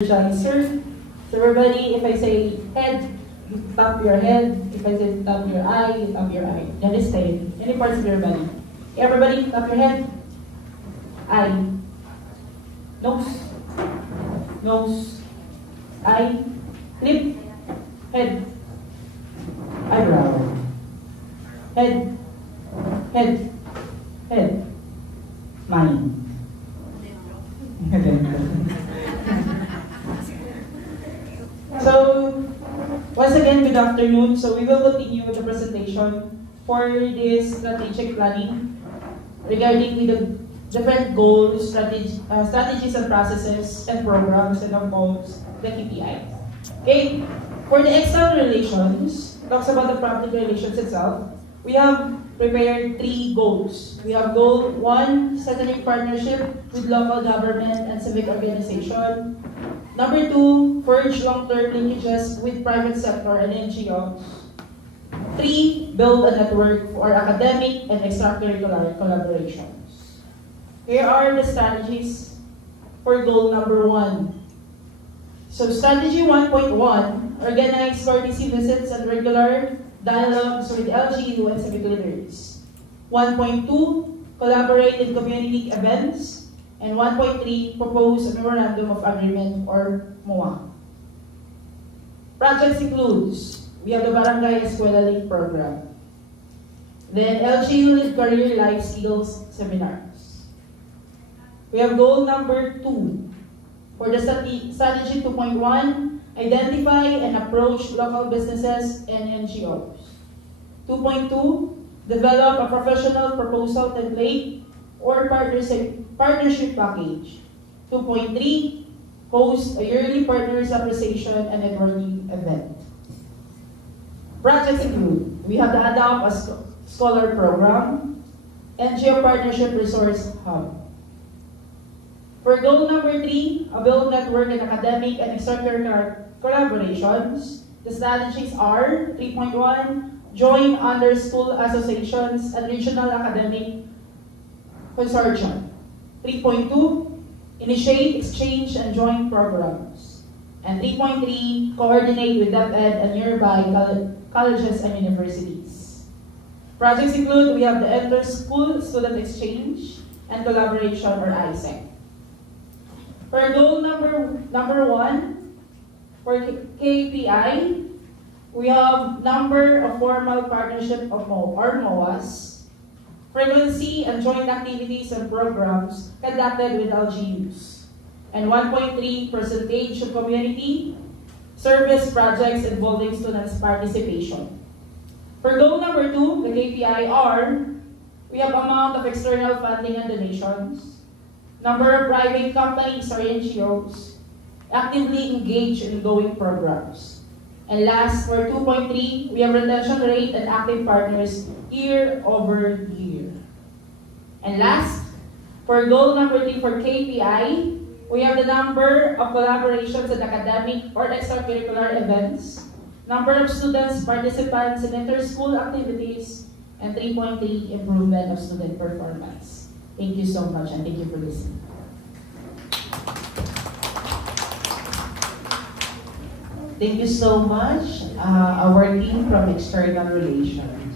Sir. So everybody, if I say head, you tap your head. If I say tap your eye, you tap your eye. That is staying. Any parts of your body. Everybody, tap your head. Eye. Nose. Nose. Eye. Lip. Head. Eyebrow. Head. Head. Head. Mind. So, once again, good afternoon. So, we will continue with the presentation for this strategic planning regarding the different goals, strategies and processes and programs, and of course, the KPIs. Okay, for the external relations, talks about the public relations itself. We have prepared 3 goals. We have goal 1, strategic partnership with local government and civic organization. Number 2, forge long-term linkages with private sector and NGOs. 3, build a network for academic and extracurricular collaborations. Here are the strategies for goal number 1. So strategy 1.1, organize courtesy visits and regular dialogues with LGU and civic leaders. 1.2, collaborate in community events. And 1.3, propose a Memorandum of Agreement or MOA. Projects includes, we have the Barangay Eskwela Link program. Then LGU Lead Career Life Skills Seminars. We have goal number 2. For the strategy 2.1, identify and approach local businesses and NGOs. 2.2, develop a professional proposal template or partnership package. 2.3, host a yearly partners appreciation and networking event. Projects include, we have the Adopt a Scholar Program, NGO Partnership Resource Hub. For goal number 3, a build network in academic and extracurricular collaborations, the strategies are 3.1, join under-school associations and regional academic consortium. 3.2, initiate, exchange, and joint programs. And 3.3, coordinate with DepEd and nearby colleges and universities. Projects include, we have the Enter School Student Exchange and Collaboration or ISEC. For goal number 1, for KPI, we have number of formal partnership of MOAs, frequency and joint activities and programs conducted with LGUs, and 1.3 percentage of community service projects involving students' participation. For goal number 2, the KPI are, we have amount of external funding and donations, number of private companies or NGOs, actively engaged in ongoing programs. And last, for 2.3, we have retention rate and active partners year over year. And last, for goal number 3 for KPI, we have the number of collaborations in academic or extracurricular events, number of students, participants in inter-school activities, and 3.3 improvement of student performance. Thank you so much and thank you for listening. Thank you so much, our team from External Relations.